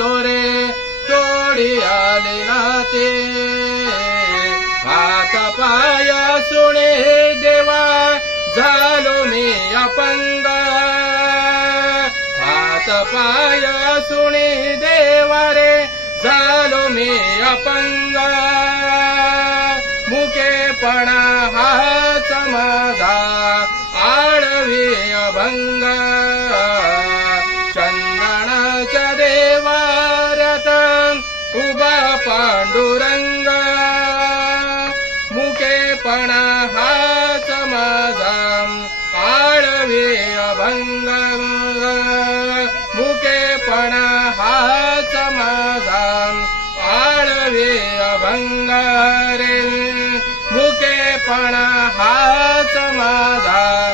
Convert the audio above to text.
दोरे तोडी आले नाते हात पाय सुणे देवा झालो मी अपंग हात पाय सुणे देवा रे झालो मी अपंग मुकेपणा हाच माझा आळवी अभंग चंदनाच्या देवाऱ्यात उभा पांडुरंग मुकेपणा हाच माझा आळवी अभंग मुकेपणा हाच माझा आळवी अभंग रे मुकेपणा हाच माझा